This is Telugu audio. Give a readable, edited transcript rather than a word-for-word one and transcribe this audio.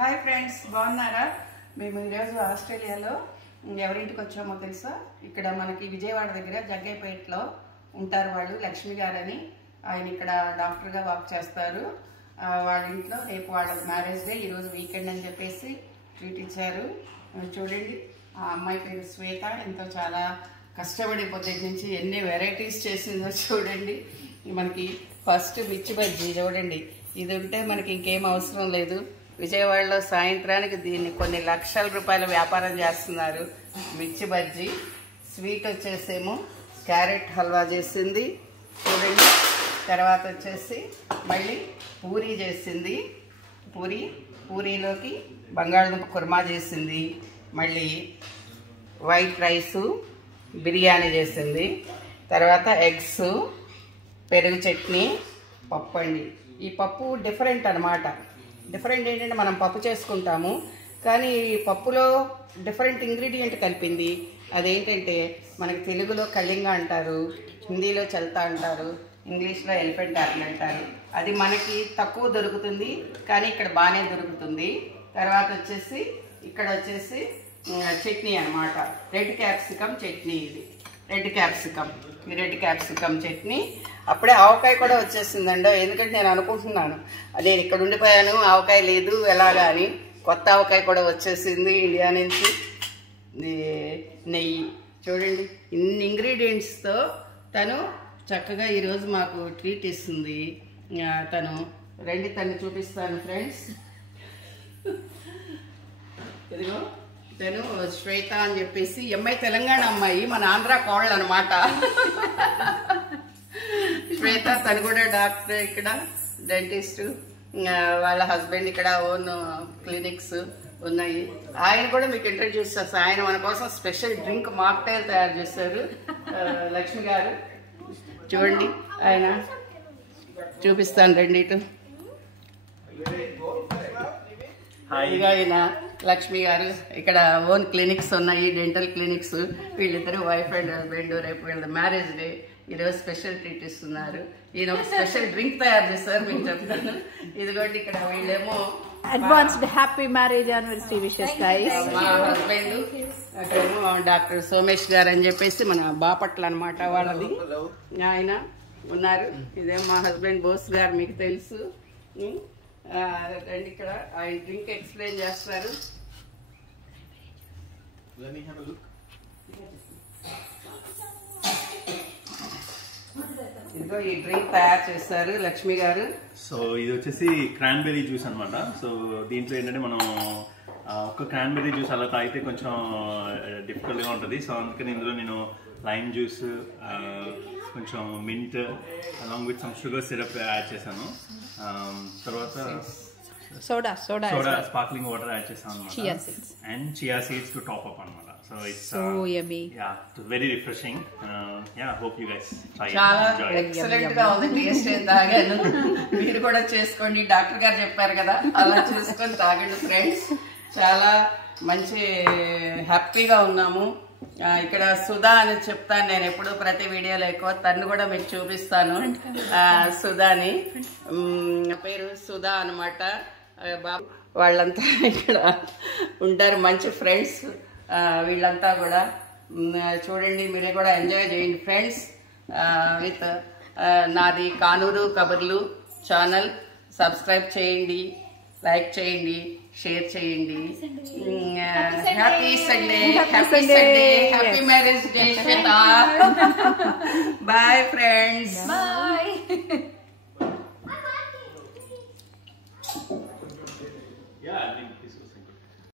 హాయ్ ఫ్రెండ్స్, బాగున్నారా? మేము ఈరోజు ఆస్ట్రేలియాలో ఎవరింటికి వచ్చామో తెలుసా? ఇక్కడ మనకి విజయవాడ దగ్గర జగ్గైపేటలో ఉంటారు వాళ్ళు, లక్ష్మి గారని. ఆయన ఇక్కడ డాక్టర్గా వర్క్ చేస్తారు. వాళ్ళ ఇంట్లో రేపు వాళ్ళ మ్యారేజ్ డే, ఈరోజు వీకెండ్ అని చెప్పేసి ట్రీట్ ఇచ్చారు. చూడండి, ఆ అమ్మాయి పేరు శ్వేత. ఎంతో చాలా కష్టపడి పొద్దుటి నుంచి ఎన్ని వెరైటీస్ చేసిందో చూడండి. మనకి ఫస్ట్ మిర్చి బజ్జీ చూడండి, ఇది ఉంటే మనకి ఇంకేం అవసరం లేదు. విజయవాడలో సాయంత్రానికి దీన్ని కొన్ని లక్షల రూపాయల వ్యాపారం చేస్తున్నారు. మిర్చి బజ్జీ. స్వీట్ వచ్చేసేమో క్యారెట్ హల్వా చేసింది చూడండి. తర్వాత వచ్చేసి మళ్ళీ పూరీ చేసింది. పూరీలోకి బంగాళదుంప కుర్మా చేసింది. మళ్ళీ వైట్ రైసు బిర్యానీ చేసింది. తర్వాత ఎగ్స్, పెరుగు చట్నీ, పప్పు అండి. ఈ పప్పు డిఫరెంట్ అనమాట. డిఫరెంట్ ఏంటంటే మనం పప్పు చేసుకుంటాము, కానీ ఈ పప్పులో డిఫరెంట్ ఇంగ్రీడియంట్ కలిపింది. అదేంటంటే మనకి తెలుగులో కళింగ అంటారు, హిందీలో చల్తా అంటారు, ఇంగ్లీష్లో ఎలిఫెంట్ యాపిల్ అంటారు. అది మనకి తక్కువ దొరుకుతుంది, కానీ ఇక్కడ బాగానే దొరుకుతుంది. తర్వాత వచ్చేసి ఇక్కడ వచ్చేసి చట్నీ అనమాట, రెడ్ క్యాప్సికమ్ చట్నీ. ఇది రెడ్ క్యాప్సికమ్ చట్నీ. అప్పుడే ఆవకాయ కూడా వచ్చేసిందండి. ఎందుకంటే నేను అనుకుంటున్నాను, నేను ఇక్కడ ఉండిపోయాను, ఆవకాయ లేదు ఎలాగా అని. కొత్త ఆవకాయ కూడా వచ్చేసింది ఇండియా నుంచి. నెయ్యి చూడండి, ఇన్ని ఇంగ్రీడియంట్స్తో తను చక్కగా ఈరోజు మాకు ట్రీట్ ఇస్తుంది. తను చూపిస్తాను ఫ్రెండ్స్. ఇదిగో తను శ్వేత అని చెప్పేసి, అమ్మాయి తెలంగాణ అమ్మాయి, మన ఆంధ్ర కోళ్ళు అనమాట. శ్వేత తను కూడా డాక్టర్, ఇక్కడ డెంటిస్ట్. వాళ్ళ హస్బెండ్ ఇక్కడ ఓన్ క్లినిక్స్ ఉన్నాయి. ఆయన కూడా మీకు ఇంట్రడ్యూస్ చేస్తారు. ఆయన మన కోసం స్పెషల్ డ్రింక్ మాక్టైల్ తయారు చేస్తారు. లక్ష్మి గారు చూడండి, ఆయన చూపిస్తాను రండి ఇటు. ఆయన లక్ష్మి గారు ఇక్కడ ఓన్ క్లినిక్స్ ఉన్నాయి, డెంటల్ క్లినిక్స్. వీళ్ళిద్దరు వైఫ్ అండ్ హస్బెండ్. రేపు వీళ్ళ మ్యారేజ్ డే, ఈరోజు స్పెషల్ ట్రీట్ ఇస్తున్నారు. ఈయన ఒక స్పెషల్ డ్రింక్ తయారు చేస్తారు, మీకు చెప్తాను. ఇదిగోండి, ఇక్కడ వీళ్ళేమో advanced happy marriage anniversary wishes guys. మా హస్బెండ్ అక్కడేమో డాక్టర్ సోమేష్ గారు అని చెప్పేసి మన బాపట్ల అనమాట వాళ్ళది. ఆయన ఉన్నారు. ఇదేమో మా హస్బెండ్ బోస్ గారు, మీకు తెలుసు. రండి, ఇక్కడ ఆయన డ్రింక్ ఎక్స్ప్లెయిన్ చేస్తారు. ఇదిగో ఈ డ్రింక్ తయారు చేస్తారు లక్ష్మి గారు. సో ఇది వచ్చేసి క్రాన్బెర్రీ జ్యూస్ అనమాట. సో దీంట్లో ఏంటంటే మనం ఒక క్రాన్బెర్రీ జ్యూస్ అలా తాగితే కొంచెం డిఫికల్ట్గా ఉంటుంది. సో అందుకని ఇందులో నేను లైమ్ జ్యూస్, కొంచెం mint along with some sugar syrup add చేశాను. తర్వాత సోడా స్పార్క్లింగ్ వాటర్ యాడ్ చేశాను అనమాట. And chia seeds to top up అనమాట. So it's yummy. Yeah, it's very refreshing. Hope you guys try it. చాలా ఎక్సలెంట్ గా ఉంది. టేస్ట్ ఏం తాగాను, మీరు కూడా చేసుకోండి. డాక్టర్ గారు చెప్పారు కదా, అలా చేసుకొని తాగండి ఫ్రెండ్స్. చాలా మంచి హ్యాపీగా ఉన్నాము. ఇక్కడ సుధా అని చెప్తాను నేను ఎప్పుడు ప్రతి వీడియోలో. ఎక్కువ తను కూడా మీకు చూపిస్తాను. సుధాని పేరు సుధా అనమాట. బాబు వాళ్ళంతా ఇక్కడ ఉంటారు, మంచి ఫ్రెండ్స్ వీళ్ళంతా కూడా. చూడండి, మీరు కూడా ఎంజాయ్ చేయండి ఫ్రెండ్స్. విత్ నాది కానూరు కబుర్లు ఛానల్. సబ్స్క్రైబ్ చేయండి, లైక్ చేయండి, షేర్ చేయండి. Happy Sunday, happy marriage day Shweta. Bye friends.